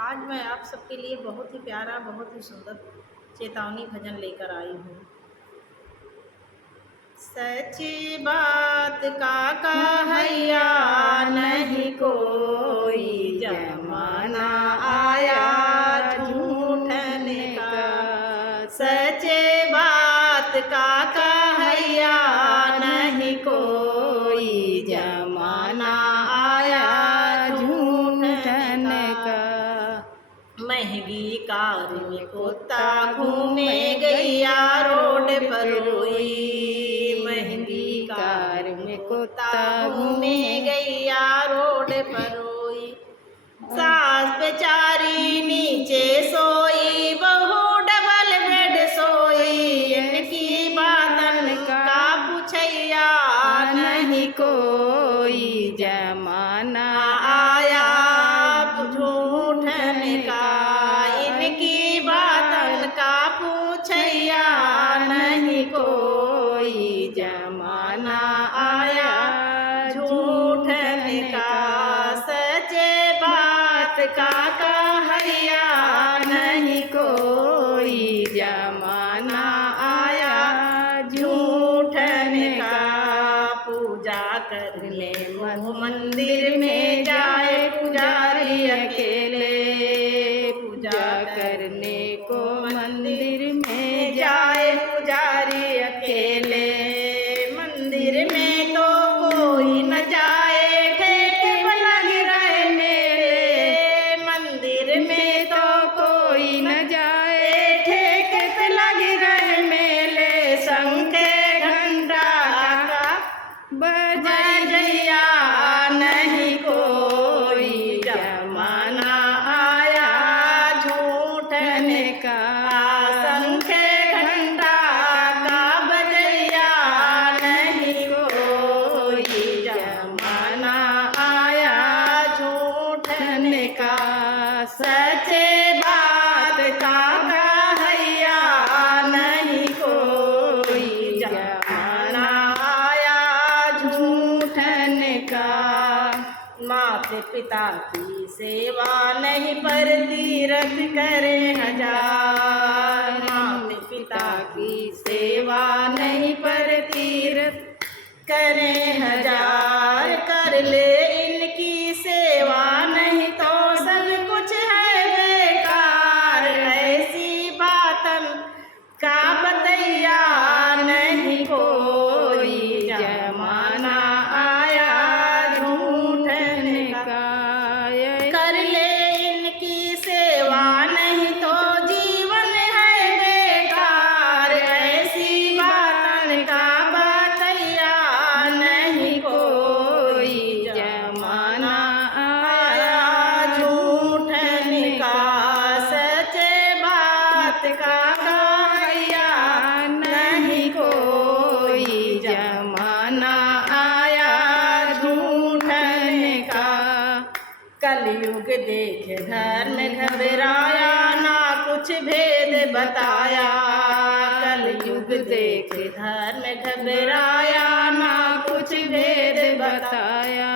आज मैं आप सबके लिए बहुत ही प्यारा, बहुत ही सुंदर चेतावनी भजन लेकर आई हूँ। सच्ची बात का कहैया नहीं कोई, जमाना आया झूठन का। सच्चे बात का कहैया नहीं कोई, जमाना आया झूठन का। महंगी कार में कुत्ता घूमे गैया रोड पर रोई। महंगी कार में कुत्ता घूमे गैया रोड पर रोई। सास बेचारी नीचे सोई, बहू डबल बेड सोई। इनकी बातन का पूछैया नहीं कोई, जमाना आया झूठन का। इनकी बातन का पूछैया नहीं कोई, जमाना आया झूठन का। सच्चे बात का कहैया नहीं कोई, जमाना आया झूठन का। पूजा करने मंदिर में जाए पुजारी अकेले। पूजा करने को मंदिर में जाए पुजारी अकेले। मंदिर में तो कोई न जाए, ठेके पर लग रहे मेले। मंदिर में तो कोई न जाए, ठेके पे लग रहे मेले। शंखे घंटा का बजैया नहीं कोई, जमाना आया झूठन का। शंखे घंटा का बजैया नहीं कोई, जमाना आया झूठन का। सच्चे बात का कहैया नहीं कोई, जमाना आया झूठन का। माता पिता की सेवा नहीं पर तीरथ करे हजार। माता पिता की सेवा नहीं पर तीरथ करे हजार। कर ले इनकी सेवा नहीं तो सब कुछ है बेकार। ऐसी बातन का बतैया नहीं कोई, जमाना आया झूठन का। कर ले इनकी सेवा नहीं तो जीवन है बेकार। ऐसी बातन का बतैया नहीं कोई, जमाना आया झूठन का। सच्चे बात का कहैया नहीं कोई, जमाना आया झूठन का। कलयुग देख धर्म घबराया, ना कुछ भेद बताया। कलयुग देख धर्म घबराया, ना कुछ भेद बताया।